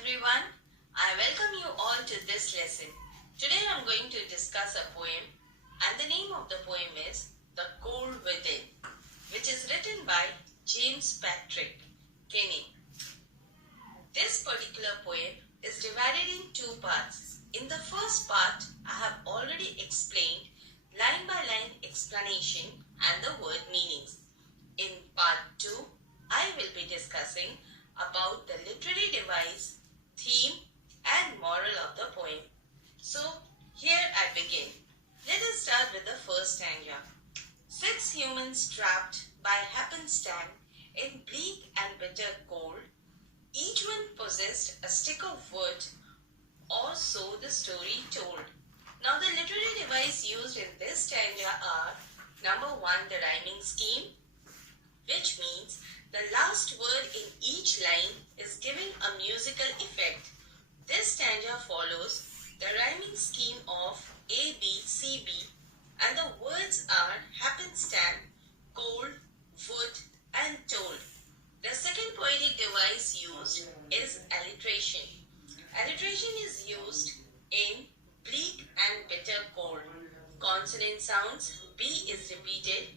everyone. I welcome you all to this lesson. Today I am going to discuss a poem, and the name of the poem is The Cold Within, which is written by James Patrick Kenney. This particular poem is divided in two parts. In the first part, I have already explained line by line explanation and the word meanings. In part 2, I will be discussing about the literary device, theme and moral of the poem. So here I begin. Let us start with the first stanza. 6 humans trapped by happenstance in bleak and bitter cold. Each one possessed a stick of wood, or so the story told. Now the literary device used in this stanza are: number 1, the rhyming scheme, which means the last word in each line is giving a musical effect. This stanza follows the rhyming scheme of A, B, C, B, and the words are happenstance, cold, wood, and told. The second poetic device used is alliteration. Alliteration is used in bleak and bitter cold. Consonant sounds, B is repeated.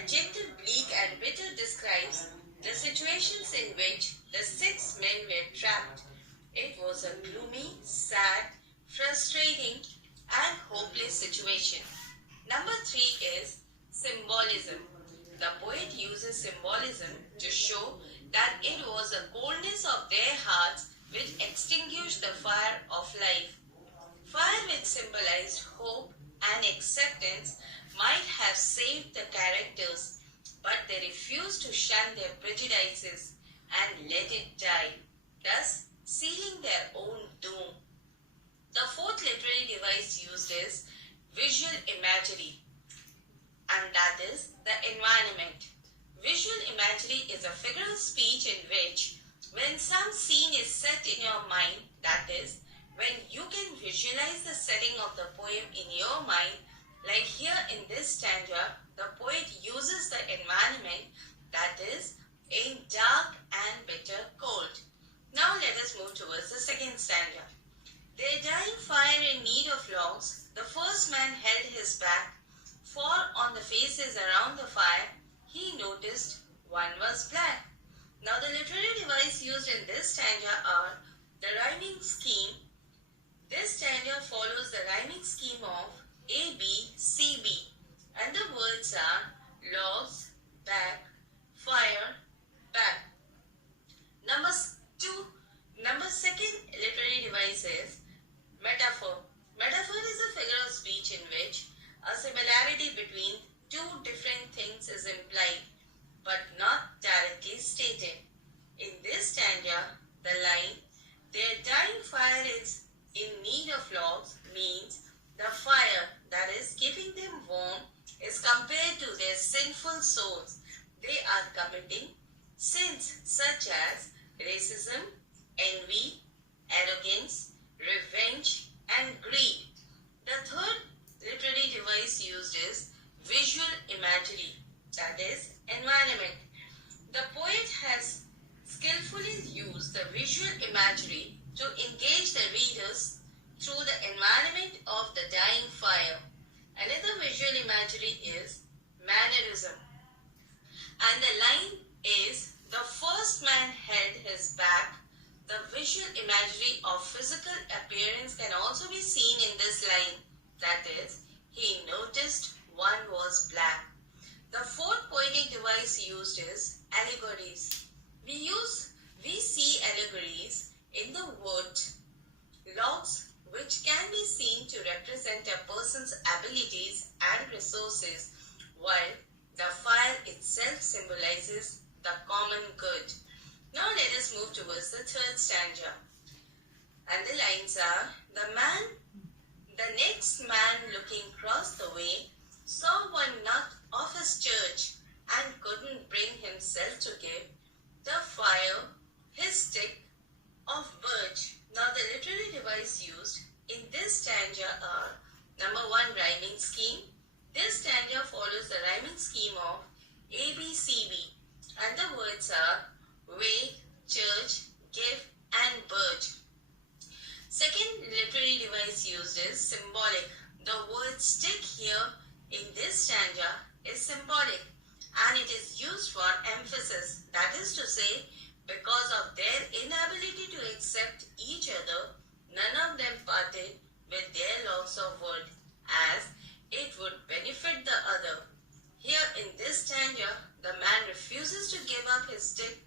Adjective bleak and bitter describes the situations in which the 6 men were trapped. It was a gloomy, sad, frustrating, and hopeless situation. Number 3 is symbolism. The poet uses symbolism to show that it was the coldness of their hearts which extinguished the fire of life. Fire, which symbolized hope and acceptance, might have saved the characters, but they refused to shun their prejudices and let it die, thus sealing their own doom. The fourth literary device used is visual imagery, and that is the environment. Visual imagery is a figure of speech in which, when some scene is set in your mind, that is, when you can visualize the setting of the poem in your mind, like here in this stanza, the poet uses the environment, that is, in dark and bitter cold. Now let us move towards the second stanza. Their dying fire in need of logs, the first man held his back, for on the faces around the fire, he noticed one was black. Now the literary device used in this stanza are the rhyming scheme. This stanza follows the rhyming scheme of A, B, C, B, and the words are logs, back, fire, back. Number second literary device is metaphor. Metaphor is a figure of speech in which a similarity between two different things is implied, but not directly stated. In this stanza, the line, their dying fire is in need of logs, means the fire that is keeping them warm is compared to their sinful souls. They are committing sins such as racism, envy, arrogance, revenge, and greed. The third literary device used is visual imagery, that is, environment. The poet has skillfully used the visual imagery to engage the readers through the environment of the dying fire. Another visual imagery is mannerism. And the line is, the first man held his back. The visual imagery of physical appearance can also be seen in this line. That is, he noticed one was black. The fourth poetic device used is allegories. We see allegories in the wood, logs, which can be seen to represent a person's abilities and resources, while the fire itself symbolizes the common good. Now let us move towards the third stanza. And the lines are, the next man looking across the way saw one nut of his church and couldn't bring himself to give the fire his stick of birch. Now the literary device used in this stanza are number 1, rhyming scheme. This stanza follows the rhyming scheme of A, B, C, B, and the words are wait, church, give, and birch. symbolic. The word stick here in this stanza is symbolic and it is used for emphasis. That is to say, because of their inability to accept each other, none of them parted with their logs of wood, as it would benefit the other. Here in this stanza, the man refuses to give up his stick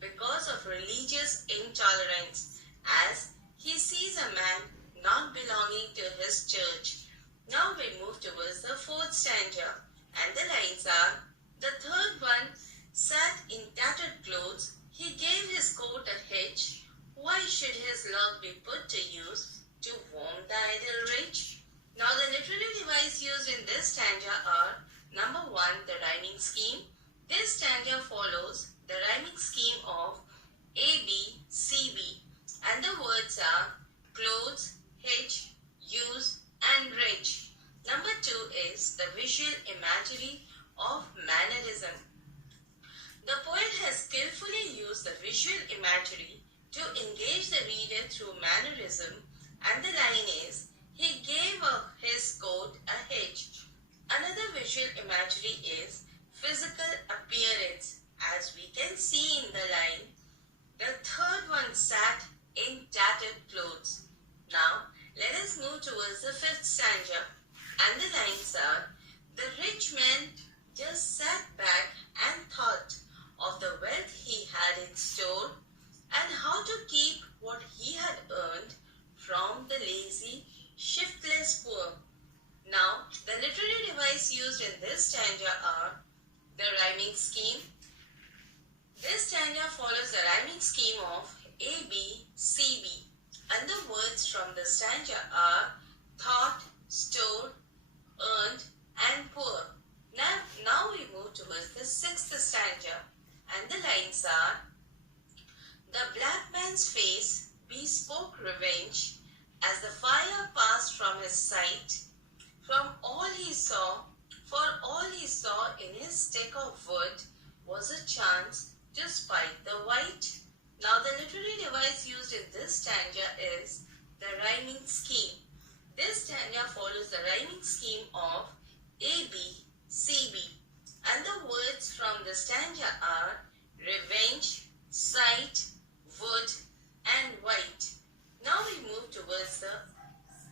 because of religious intolerance, as he sees a man not belonging to his church. Now we move towards the fourth stanza, and the lines are, the third one sat in tattered clothes, he gave his coat a hitch, why should his log be put to use to warm the idle rich? Now the literary device used in this stanza are, number 1, the rhyming scheme. This stanza follows the rhyming scheme of A, B, C, B, and the words are clothes, hitch, use, and rich. Number 2 is the visual imagery of mannerism. The poet has skillfully used the visual imagery to engage the reader through mannerism, and the line is, he gave his coat a hitch. Another visual imagery is physical appearance. As we can see in the line, the third one sat in tattered clothes. Now, let us move towards the fifth stanza, and the lines are, the rich man just sat back and thought of the wealth he had in store and how to keep what he had earned from the lazy, shiftless poor. Now, the literary device used in this stanza are the rhyming scheme. This stanza follows the rhyming scheme of A, B, C, B, and the words from the stanza are thought, store, earned, and poor. Now we move towards the sixth stanza, and the lines are, the black man's face bespoke revenge as the fire passed from his sight. From all he saw, for all he saw in his stick of wood was a chance to spite the white. Now the literary device used in this stanza is the rhyming scheme. This stanza follows the rhyming scheme of A, B, C, B, and the words from the stanza are revenge, sight, wood, and white. Now we move towards the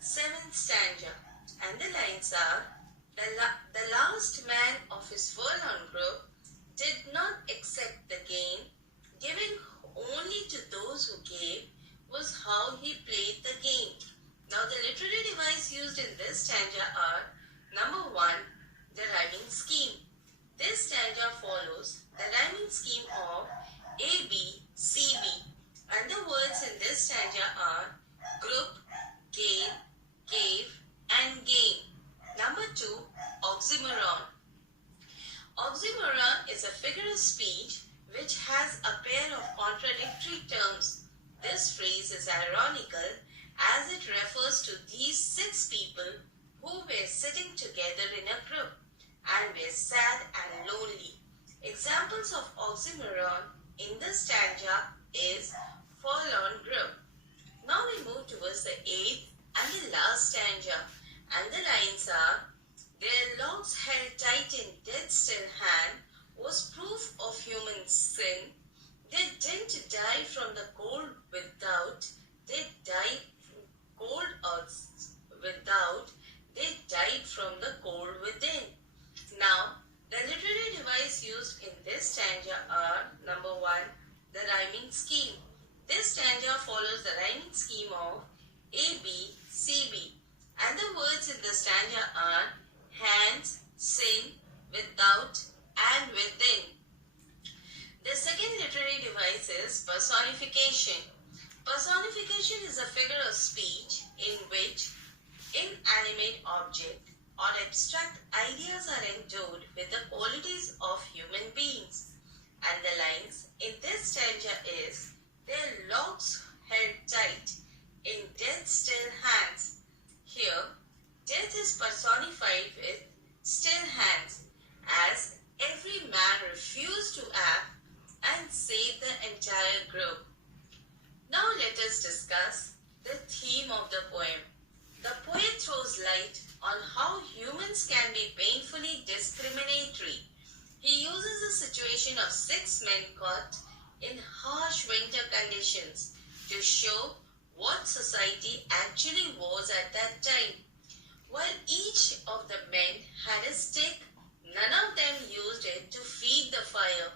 seventh stanza, and the lines are, the last man of his forlorn group did not accept the gain, giving only to those who gave was how he played the game. Now the literary device used in this stanza are, number 1, the rhyming scheme. This stanza follows the rhyming scheme of A, B, C, B, and the words in this stanza are group, gain, gave, and gain. Number 2, oxymoron. Oxymoron is a figure of speech which has a pair of contradictory terms. This phrase is ironical as it refers to these 6 people who were sitting together in a group and were sad and lonely. Examples of oxymoron in the stanza is forlorn group. Now we move towards the 8th and the last stanza, and the lines are, their logs held tight in dead still hand was proof of human sin. They didn't die from the cold without, they died cold without, they died from the cold within. Now, the literary device used in this stanza are, number 1, the rhyming scheme. This stanza follows the rhyming scheme of A, B, C, B, and the words in the stanza are hands, sin, without, and within. The second literary device is personification. Personification is a figure of speech in which inanimate object or abstract ideas are endowed with the qualities of human beings. And the lines in this stanza is, their logs held tight in death still hands. Here, death is personified with still hands, as every man refused to act and save the entire group. Now let us discuss the theme of the poem. The poet throws light on how humans can be painfully discriminatory. He uses the situation of 6 men caught in harsh winter conditions to show what society actually was at that time. While each of the men had a stick, none of them used it to feed the fire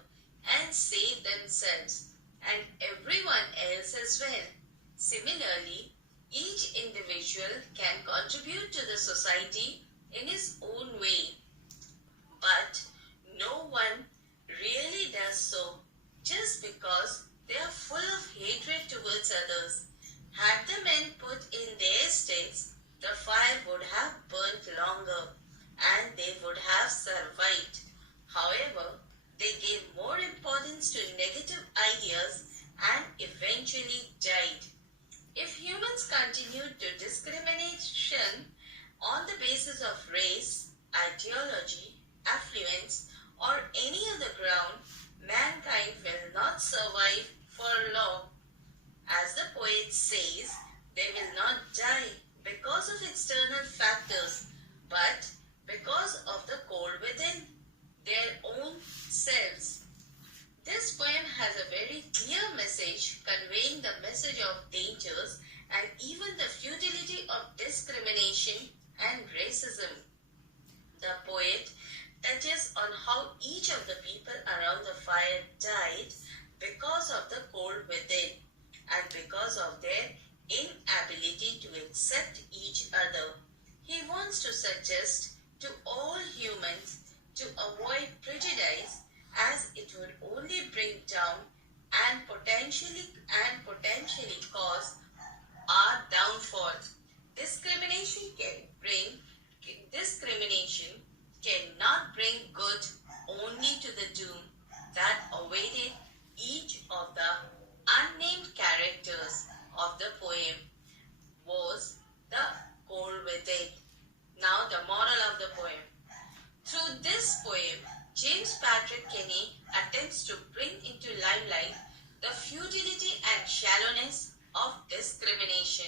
and save themselves, and everyone else as well. Similarly, each individual can contribute to the society in his own way, but no one really does so just because they are full of hatred towards others. Had the men put in their sticks, the fire would have burnt longer and they would have survived. However, they gave more importance to negative ideas and eventually died. If humans continued to discrimination on the basis of race, ideology, affluence, or any other ground, mankind will not survive for long. As the poet says, they will not die because of external factors, but because of the cold within their own selves. This poem has a very clear message conveying the message of dangers and even the futility of discrimination and racism. The poet touches on how each of the people around the fire died because of the cold within and because of their inability to accept each other. He wants to suggest to all humans to avoid prejudice, as it would only bring down and potentially cause our downfall. Discrimination cannot bring good, only to the doom that awaited each of the unnamed characters of the poem was the cold within. Now the moral of the poem. Through this poem, James Patrick Kenney attempts to bring into limelight the futility and shallowness of discrimination,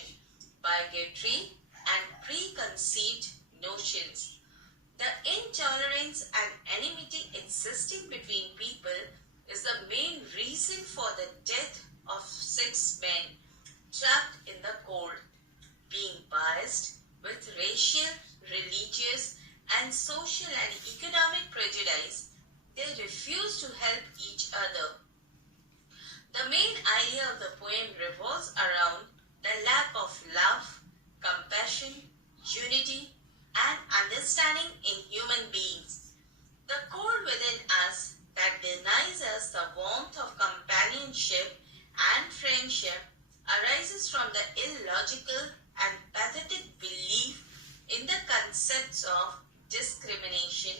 bigotry, and preconceived notions. The intolerance and enmity existing between people is the main reason for the death of 6 men trapped in the cold. Being biased with racial, religious, and social and economic prejudice, they refuse to help each other. The main idea of the poem revolves around the lack of love, compassion, unity, and understanding in human beings. The cold within us that denies us the warmth of companionship and friendship arises from the illogical and pathetic belief in the concepts of discrimination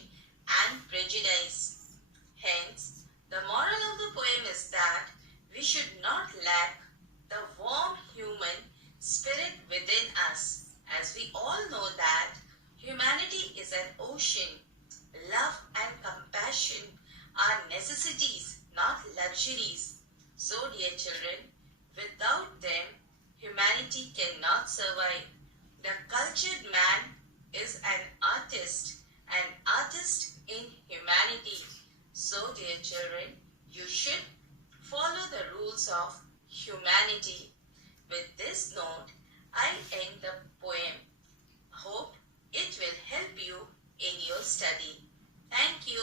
and prejudice. Hence, the moral of the poem is that we should not lack the warm human spirit within us, as we all know that humanity is an ocean. Love and compassion are necessities, not luxuries. So, dear children, without them, humanity cannot survive. The cultured man is an artist in humanity. So, dear children, you should follow the rules of humanity. With this note, I end the poem. Hope it will help you in your study. Thank you.